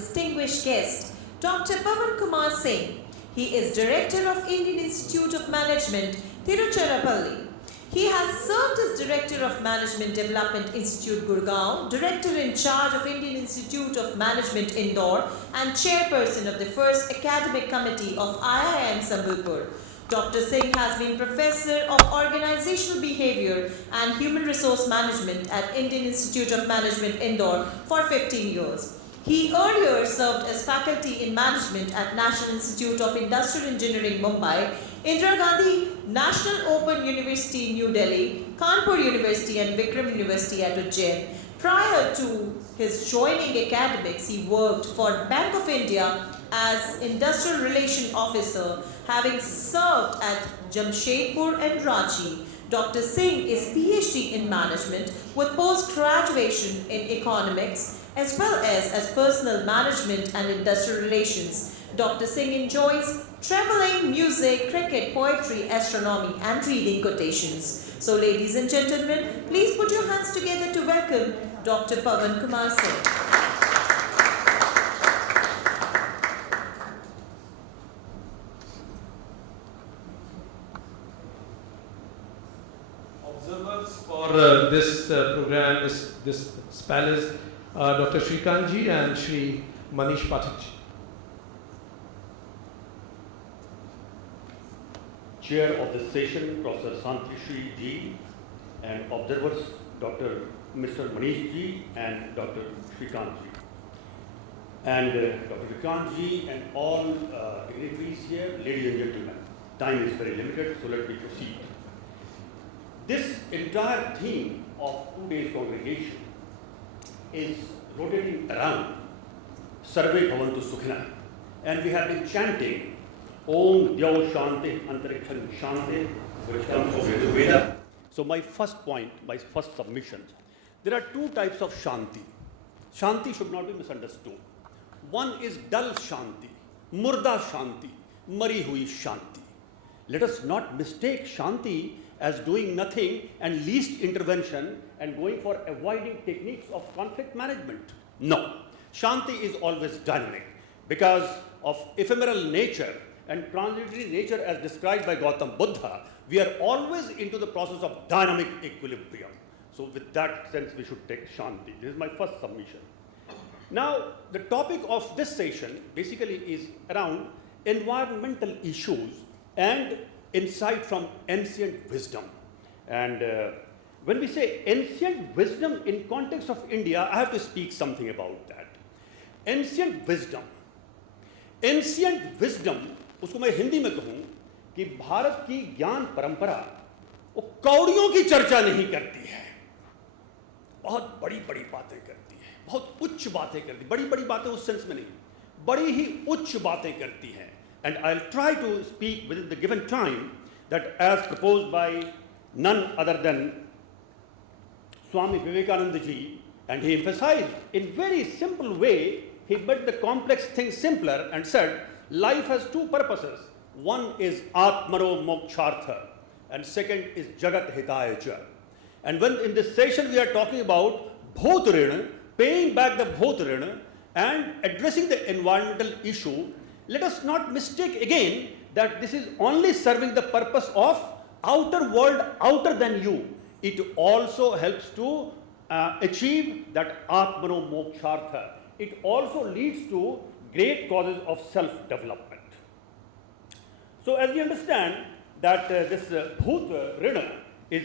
Distinguished guest, Dr. Pawan Kumar Singh. He is Director of Indian Institute of Management, Tiruchirappalli. He has served as Director of Management Development Institute, Gurgaon, Director in charge of Indian Institute of Management, Indore, and Chairperson of the first Academic Committee of IIM Sambalpur. Dr. Singh has been Professor of Organizational Behavior and Human Resource Management at Indian Institute of Management, Indore for 15 years. He earlier served as faculty in management at National Institute of Industrial Engineering, Mumbai, Indira Gandhi National Open University, New Delhi, Kanpur University and Vikram University at Ujjain. Prior to his joining academics, he worked for Bank of India as Industrial Relation Officer, having served at Jamshedpur and Ranchi. Dr. Singh is PhD in Management with post-graduation in Economics as well as Personal Management and Industrial Relations. Dr. Singh enjoys traveling, music, cricket, poetry, astronomy and reading quotations. So ladies and gentlemen, please put your hands together to welcome Dr. Pawan Kumar Singh. Observers for this program, this palace, Dr. Shrikant ji and Shri Manish Pathak ji. Chair of the session, Professor Santishri ji, and observers, Mr. Manish ji and Dr. Shrikant ji. And Dr. Shrikant ji and all dignitaries here, ladies and gentlemen, time is very limited, so let me proceed. This entire theme of today's congregation is rotating around Sarve Bhavantu Sukhina, and we have been chanting Om Dyav Shanti Antariksham Shanti, which comes from Veda. So my first point, my first submission, there are two types of Shanti. Shanti should not be misunderstood. One is dull Shanti, Murda Shanti, Mari Hui Shanti. Let us not mistake Shanti as doing nothing and least intervention and going for avoiding techniques of conflict management. No, Shanti is always dynamic because of ephemeral nature and transitory nature as described by Gautam Buddha. We are always into the process of dynamic equilibrium. So with that sense, we should take Shanti. This is my first submission. Now, the topic of this session basically is around environmental issues and insight from ancient wisdom. And when we say ancient wisdom in context of India, I have to speak something about that. Ancient wisdom, उसको मैं हिंदी में कहूं कि भारत की ज्ञान परंपरा वो कौड़ियों की चर्चा नहीं करती है, बहुत बड़ी बड़ी बातें करती है, बहुत उच्च बातें करती है, बड़ी बड़ी बातें उस सेंस में नहीं, बड़ी ही उच्च बातें करती हैं. And I'll try to speak within the given time that as proposed by none other than Swami Vivekananda ji, and he emphasized in very simple way, he made the complex thing simpler and said, life has two purposes. One is Atmano Mokshartha and second is Jagat Hitaya Cha. And when in this session we are talking about Bhut Rina, paying back the Bhut Rina and addressing the environmental issue, let us not mistake again that this is only serving the purpose of outer world, outer than you. It also helps to achieve that Atmano Mokshartha. It also leads to great causes of self-development. So as we understand that this Bhut Rina is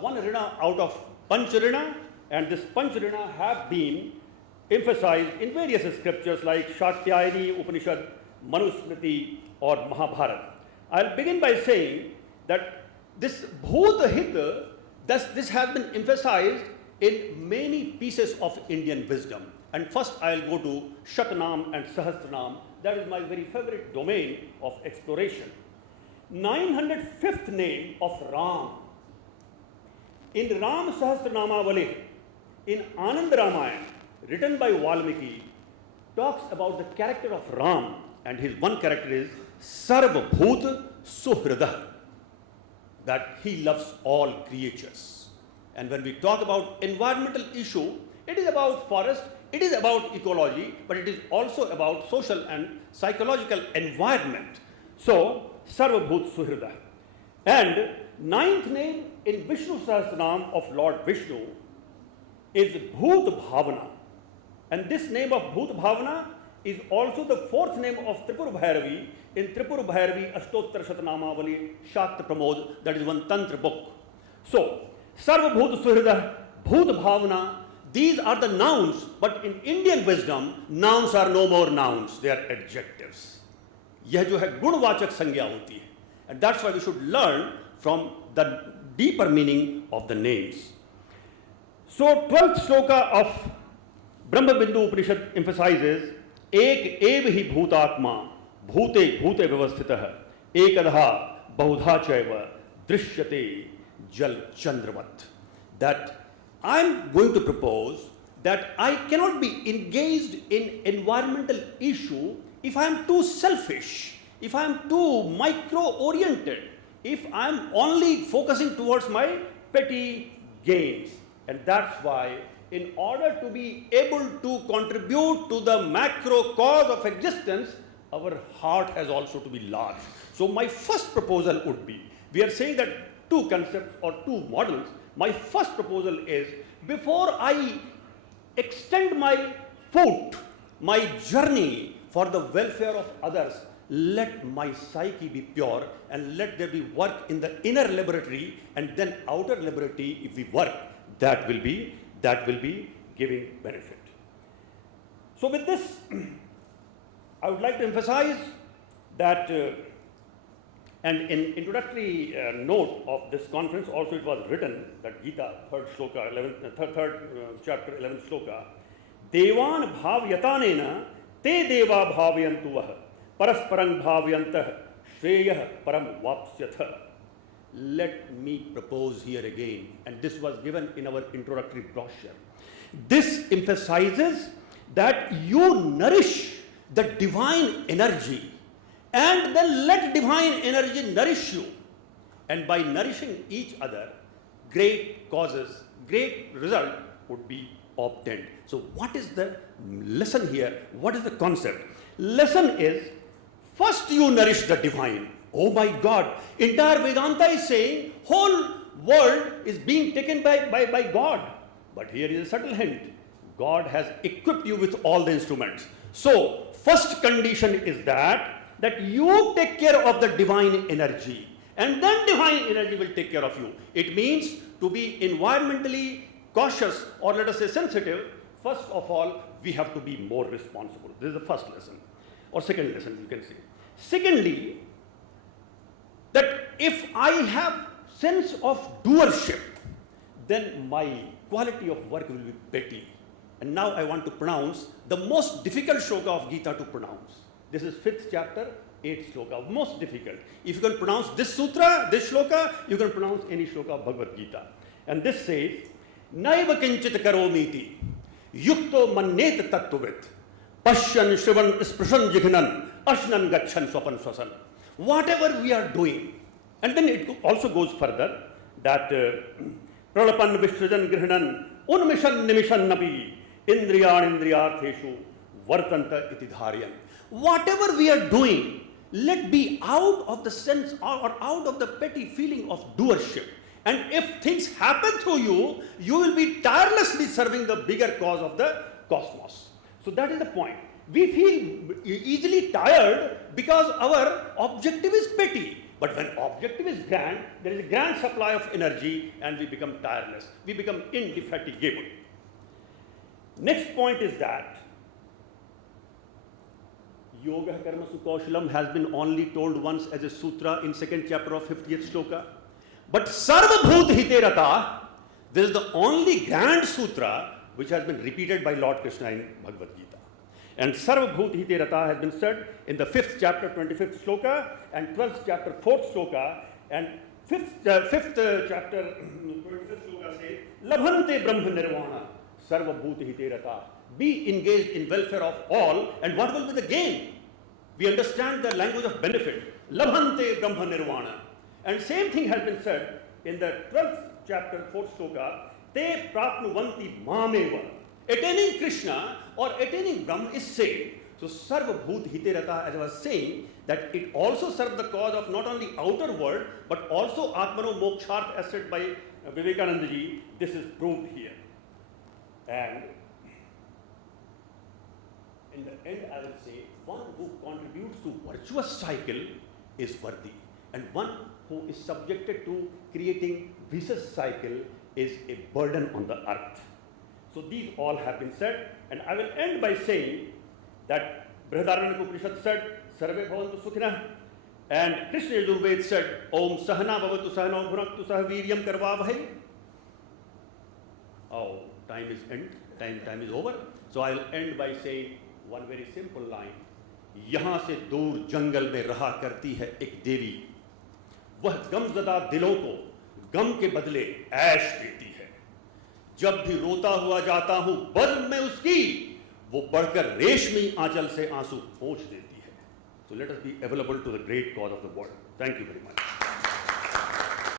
one Rina out of Panch Rina, and this Panch Rina have been emphasized in various scriptures like Shatyayani Upanishad, Manusmriti or Mahabharata. I'll begin by saying that this Bhut Hit, this has been emphasized in many pieces of Indian wisdom. And first I'll go to Shatnam and Sahasranam. That is my very favorite domain of exploration. 905th name of Ram. In Ram Sahasranama Vale, in Anand Ramayana, written by Valmiki, talks about the character of Ram, and his one character is Sarva Bhut Suhrada, that he loves all creatures. And when we talk about environmental issue, it is about forest, it is about ecology, but it is also about social and psychological environment. So, Sarvabhut Suhrida. And ninth name in Vishnu Sahasranam of Lord Vishnu is Bhoot Bhavana. And this name of Bhoot Bhavana is also the fourth name of Tripura Bhairavi in Tripura Bhairavi Ashtottara Shatanamavali Shakta Pramod, that is one Tantra book. So, Sarvabhut Suhrida, Bhoot Bhavana, these are the nouns, but in Indian wisdom, nouns are no more nouns, they are adjectives. यह जो है गुणवाचक संज्ञा होती है. And that's why we should learn from the deeper meaning of the names. So, 12th shloka of Brahma Bindu Upanishad emphasizes एक एव ही भूतात्मा भूते भूते व्यवस्थितः एकधा बहुधा चैव दृश्यते जल चंद्रवत्. That I am going to propose that I cannot be engaged in environmental issue if I am too selfish, if I am too micro-oriented, if I am only focusing towards my petty gains. And that's why, in order to be able to contribute to the macro cause of existence, our heart has also to be large. So my first proposal would be, we are saying that two concepts or two models. My first proposal is, before I extend my foot, my journey for the welfare of others, let my psyche be pure and let there be work in the inner laboratory, and then outer laboratory, if we work, that will be giving benefit. So with this, I would like to emphasize that, and in introductory note of this conference also it was written that Gita, third chapter, 11th shloka, Devan bhavyatanena te deva bhavyantu vah parasparang bhavyantah shreyah param vapsyatha. Let me propose here again, and this was given in our introductory brochure. This emphasizes that you nourish the divine energy and then let divine energy nourish you. And by nourishing each other, great causes, great result would be obtained. So what is the lesson here? What is the concept? Lesson is, first you nourish the divine. Oh my God, entire Vedanta is saying whole world is being taken by God. But here is a subtle hint. God has equipped you with all the instruments. So first condition is that you take care of the divine energy, and then divine energy will take care of you. It means to be environmentally cautious, or let us say sensitive. First of all, we have to be more responsible. This is the first lesson, or second lesson you can say. Secondly, that if I have sense of doership, then my quality of work will be petty. And now I want to pronounce the most difficult shloka of Gita to pronounce. This is 5th chapter, 8th shloka, most difficult. If you can pronounce this sutra, this shloka, you can pronounce any shloka of Bhagavad Gita. And this says, Naiva kinchit karomiti, yukto mannet tattvit, pashyan shrivan sprishan jignan, ashnan gachan swapan swasan. Whatever we are doing, and then it also goes further that pralapan vishrajan grihanan unmishan nimishan nabi indriyan indriyartheshu vartanta iti dharyan. Whatever we are doing, let be out of the sense or out of the petty feeling of doership. And if things happen through you, you will be tirelessly serving the bigger cause of the cosmos. So that is the point. We feel easily tired because our objective is petty. But when objective is grand, there is a grand supply of energy and we become tireless. We become indefatigable. Next point is that Yoga Karma Sukhaushalam has been only told once as a sutra in 2nd chapter of 50th shloka. But Sarvabhut Hite Rata, this is the only grand sutra which has been repeated by Lord Krishna in Bhagavad Gita. And Sarvabhut Hite Rata has been said in the 5th chapter, 25th shloka, and 12th chapter, 4th shloka, and 5th chapter, 25th shloka says, Labhante Brahma Nirvana, Sarvabhut Hite Rata. Be engaged in welfare of all, and what will be the gain? We understand the language of benefit. Labhante Brahma Nirvana. And same thing has been said in the 12th chapter, 4th shloka, Te prapnuvanti mameva Attaining Krishna or attaining Brahma is same. So Sarvabhut Hiterata, as I was saying, that it also serves the cause of not only outer world but also Atmano Moksharth as said by Vivekananda ji. This is proved here. And in the end, I will say, one who contributes to virtuous cycle is worthy, and one who is subjected to creating vicious cycle is a burden on the earth. So these all have been said, and I will end by saying that Brihadaranyaka Upanishad said, Sarve bhavantu sukhinah, and Krishna Yajurved said, Om Sahana Bhavatu Sahana Bhunaktu Sah Viryam Karvavahai. Oh, time is over. So I will end by saying one very simple line. यहाँ से दूर जंगल में रहा करती है एक देवी, वह गमज़दा दिलों को गम के बदले ऐश देती है। जब भी रोता हुआ जाता हूं बज़्म में उसकी, वो बढ़कर रेशमी आंचल से आंसू पोंछ देती है। So let us be available to the great cause of the world. Thank you very much.